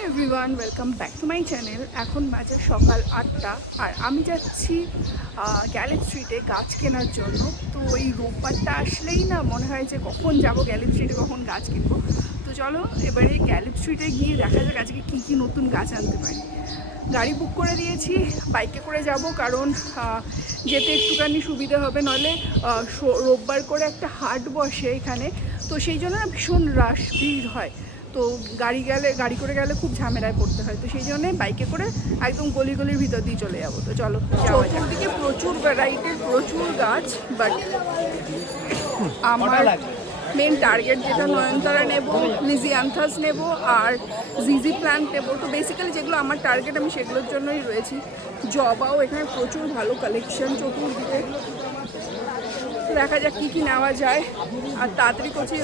Hello everyone welcome back to my channel এখন বাজে সকাল আটটা। আর আমি যাচ্ছি গ্যালেপ স্ট্রিটে গাছ কেনার জন্য। তো ওই রোববারটা আসলেই না মনে হয় যে কখন যাব গ্যালেপ স্ট্রিটে কখন গাছ কিনবো। তো চলো, এবারে গ্যালেপ স্ট্রিটে গিয়ে দেখা যাক আজকে কী কী নতুন গাছ আনতে পারি। গাড়ি বুক করে দিয়েছি বাইকে করে যাব কারণ যেতে একটুখানি সুবিধা হবে। নলে রোববার করে একটা হাট বসে এখানে। তো সেই জন্য ভীষণ রাশ ভিড় হয়। তো গাড়ি গেলে গাড়ি করে গেলে খুব ঝামেলায় পড়তে হয়। তো সেই জন্যে বাইকে করে একদম গলি গলির ভিতর দিয়ে চলে যাব। তো চলো চতুর্দিকে প্রচুর ভ্যারাইটির প্রচুর গাছ বাট আমার মেন টার্গেট যেটা নয়নতারা নেব লিজিয়ান্থাস নেব আর জিজি প্ল্যান্ট নেব। তো বেসিক্যালি যেগুলো আমার টার্গেট আমি সেগুলোর জন্যই রয়েছি। জবাও এখানে প্রচুর ভালো কালেকশন চতুর্দিকে। দেখা যাক কী কী নেওয়া যায়। আর তাড়াতাড়ি করছি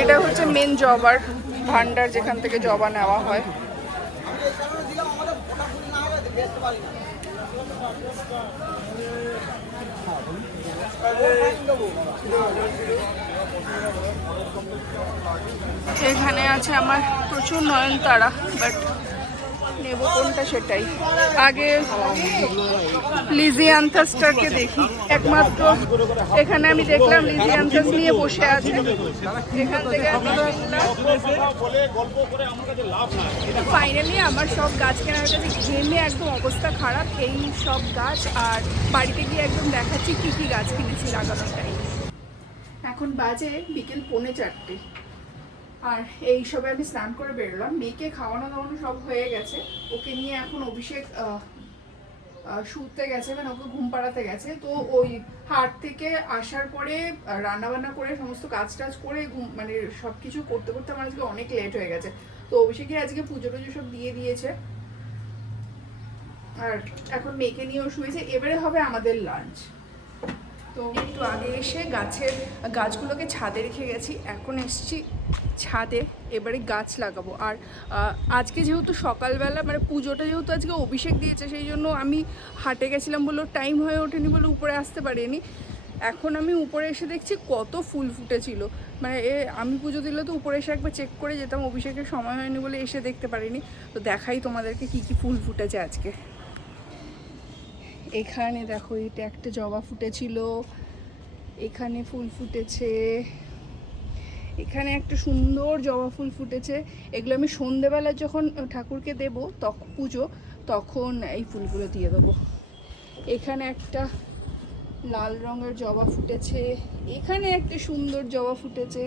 এটা হচ্ছে মেন জবার, ভান্ডার যেখান থেকে জবা নেওয়া হয়। এখানে আছে আমার প্রচুর নয়নতারা বাট নেব, কোনটা সেটাই। আগে লিজিয়ান্থাসটাকে দেখি। একমাত্র এখানে আমি দেখলাম লিজিয়ান্থাস নিয়ে বসে আছে। এখান থেকে ফাইনালি আমার সব গাছ কেনার কাছে ঘেমে একদম অবস্থা খারাপ। এই সব গাছ আর বাড়িতে গিয়ে একদম দেখাচ্ছি কি কি গাছ কিনেছি লাগানোর টাইম এখন বাজে বিকেল পৌনে চারটে। আর এই সবে আমি স্নান করে বেরোলাম। মেয়েকে খাওয়ানো দাওয়ানো সব হয়ে গেছে। ওকে নিয়ে এখন অভিষেক শুতে গেছে মানে ওকে ঘুম পাড়াতে গেছে। তো ওই হাট থেকে আসার পরে রান্না বান্না করে সমস্ত কাজ টাজ করে ঘুম মানে সব কিছু করতে করতে আমার আজকে অনেক লেট হয়ে গেছে। তো অভিষেকের আজকে পুজো টুজো সব দিয়ে দিয়েছে। আর এখন মেয়েকে নিয়েও শুয়েছে। এবারে হবে আমাদের লাঞ্চ তো একটু আগে এসে গাছের, গাছগুলোকে ছাদে রেখে গেছি। এখন এসছি ছাদে, এবারে গাছ লাগাবো। আর আজকে যেহেতু সকালবেলা মানে পুজোটা যেহেতু আজকে অভিষেক দিয়েছে, সেই জন্য আমি হাটে গেছিলাম বলে টাইম হয়ে ওঠেনি বলে উপরে আসতে পারিনি। এখন আমি উপরে এসে দেখছি কত ফুল ফুটেছিল। মানে এ, আমি পুজো দিলে তো উপরে এসে একবার চেক করে যেতাম, অভিষেকের সময় হয়নি বলে এসে দেখতে পারিনি। তো দেখাই তোমাদেরকে কি কি ফুল ফুটেছে আজকে। এখানে দেখো এটা একটা জবা ফুটেছিল, এখানে ফুল ফুটেছে, এখানে একটা সুন্দর জবা ফুল ফুটেছে। এগুলো আমি সন্ধেবেলা যখন ঠাকুরকে দেব তখন পুজো, তখন এই ফুলগুলো দিয়ে দেবো। এখানে একটা লাল রঙের জবা ফুটেছে, এখানে একটা সুন্দর জবা ফুটেছে।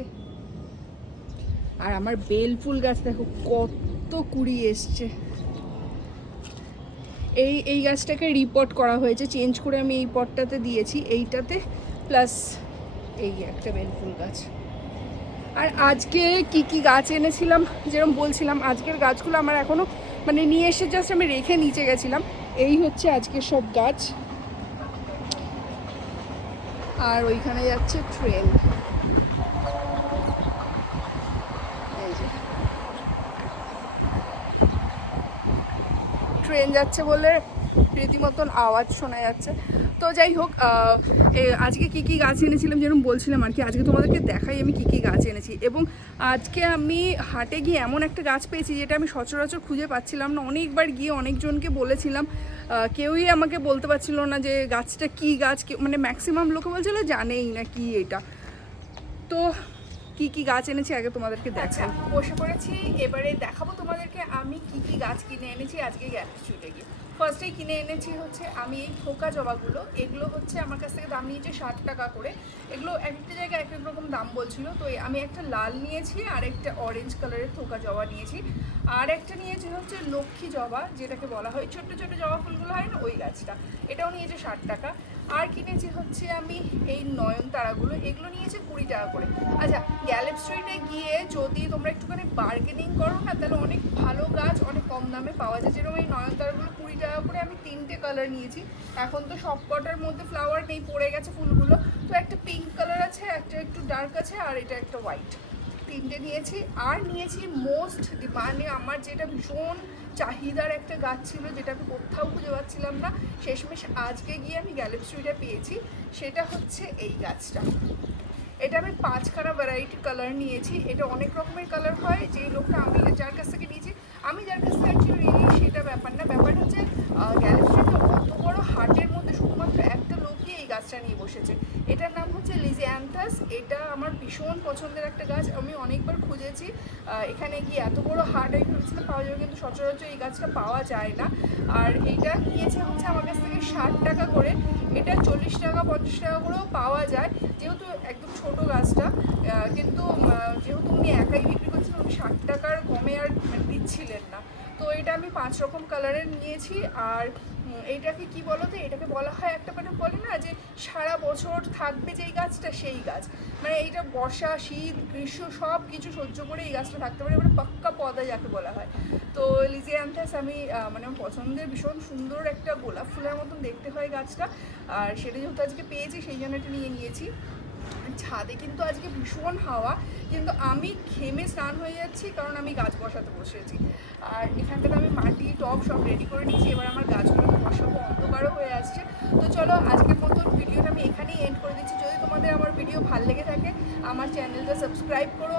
আর আমার বেল ফুল গাছ দেখো, কত কুড়ি এসছে। এই এই গাছটাকে রিপোর্ট করা হয়েছে। চেঞ্জ করে আমি এই পটটাতে দিয়েছি। এইটাতে প্লাস এই একটা বেলফুল গাছ। আর আজকে কি কি গাছ এনেছিলাম? যেরকম বলছিলাম, আজকের গাছগুলো আমার এখনও মানে নিয়ে এসে জাস্ট আমি রেখে নিচে গেছিলাম। এই হচ্ছে আজকের সব গাছ। আর ওইখানে যাচ্ছে ট্রেন এই যে ট্রেন যাচ্ছে বলে রীতিমতন আওয়াজ শোনা যাচ্ছে। তো যাই হোক আজকে কি কি গাছ এনেছিলাম যেরকম বলছিলাম আর কি, আজকে তোমাদেরকে দেখাই আমি কি কি গাছ এনেছি। এবং আজকে আমি হাটে গিয়ে এমন একটা গাছ পেয়েছি যেটা আমি সচরাচর খুঁজে পাচ্ছিলাম না। অনেকবার গিয়ে অনেকজনকে বলেছিলাম কেউই আমাকে বলতে পারছিল না যে গাছটা কি গাছ মানে ম্যাক্সিমাম লোকে বলছিল জানেই না কি এটা। তো কি কি গাছ এনেছি আগে তোমাদেরকে দেখাই। বসে পড়েছি এবারে দেখাবো তোমাদেরকে আমি কি কি গাছ কিনে এনেছি আজকে গ্যালেরি ছুটে গিয়ে। ফার্স্টেই কিনে এনেছি হচ্ছে আমি এই থোকা জবাগুলো। এগুলো হচ্ছে আমার কাছ থেকে দাম নিয়েছে ষাট টাকা করে। এগুলো এক একটা জায়গায় এক এক রকম দাম বলছিল। তো আমি একটা লাল নিয়েছি, আর একটা অরেঞ্জ কালারের থোকা জবা নিয়েছি। আর একটা নিয়েছি হচ্ছে লক্ষ্মী জবা, যেটাকে বলা হয়। ছোট্ট ছোট্ট জবা ফুলগুলো হয় না, ওই গাছটা। এটাও নিয়েছে ষাট টাকা। আর কিনেছি হচ্ছে আমি এই নয়নতারাগুলো এগুলো নিয়েছে কুড়ি টাকা করে। আচ্ছা গ্যালেপ স্ট্রিটে গিয়ে যদি তোমরা একটুখানি বার্গেনিং করো না, তাহলে অনেক ভালো গাছ, অনেক কম দামে পাওয়া যায়। যেরকম এই নয়নতারাগুলো কুড়ি টাকা করে আমি তিনটে কালার নিয়েছি। এখন তো সব কটার মধ্যে ফ্লাওয়ার নেই, পড়ে গেছে ফুলগুলো। তো একটা পিঙ্ক কালার আছে, একটা একটু ডার্ক আছে, আর এটা একটা হোয়াইট তিনটে নিয়েছি, আর নিয়েছি মোস্ট ডিমান্ডে আমার যেটা ভীষণ চাহিদার একটা গাছ ছিল, যেটা আমি কোথাও খুঁজে পাচ্ছিলাম না, শেষমেশ আজকে গিয়ে আমি গ্যালেপ স্ট্রিটে পেয়েছি, সেটা হচ্ছে এই গাছটা। এটা আমি পাঁচখানা ভ্যারাইটি কালার নিয়েছি, এটা অনেক রকমের কালার হয়, যেই লোকটা আমি যার কাছ থেকে নিয়েছি, আমি যার কাছ থেকে গ্যালেক্সিতে অত বড় হাটের মধ্যে শুধুমাত্র একটা লোকই এই গাছটা নিয়ে বসেছে। এটার নাম হচ্ছে লিজি অ্যান্থাস এটা আমার ভীষণ পছন্দের একটা গাছ। আমি অনেকবার খুঁজেছি। এখানে গিয়ে এত বড় হাট আমি ভেবেছিলাম পাওয়া যাবে, কিন্তু সচরাচর এই গাছটা পাওয়া যায় না। আর এটা নিয়েছে হচ্ছে আমার কাছ থেকে ষাট টাকা করে। এটা চল্লিশ টাকা, পঞ্চাশ টাকা করেও পাওয়া যায়। যেহেতু একদম ছোট গাছটা কিন্তু যেহেতু উনি একাই বিক্রি করছিলেন উনি ষাট টাকার কমে আর মানে দিচ্ছিলেন না। তো এটা আমি পাঁচ রকম কালারের নিয়েছি আর এইটাকে কি বলো তো এটাকে বলা হয় একটা মানে বলে না যে সারা বছর থাকবে যেই গাছটা, সেই গাছ। মানে এইটা বর্ষা, শীত, গ্রীষ্ম সব কিছু সহ্য করে এই গাছটা থাকতে পারে মানে পাক্কা পদা যাকে বলা হয়। তো লিজিয়ান্থাস আমি মানে আমার পছন্দের ভীষণ সুন্দর একটা গোলাপ ফুলের মতন দেখতে হয় গাছটা। আর সেটা যেহেতু আজকে পেয়েছি, সেই জন্য এটা নিয়ে নিয়েছি। ছাদে, কিন্তু আজকে ভীষণ হাওয়া, কিন্তু আমি ঘেমে স্নান হয়ে যাচ্ছি কারণ আমি গাছ বসাতে বসেছি। আর এখান থেকে আমি মাটি টপ সব রেডি করে নিয়েছি, এবার আমার গাছগুলো বসাবো, অন্ধকারও হয়ে আসছে। তো চলো, আজকের মতন ভিডিওটা আমি এখানেই এন্ড করে দিচ্ছি। যদি তোমাদের আমার ভিডিও ভালো লেগে থাকে, আমার চ্যানেলটা সাবস্ক্রাইব করো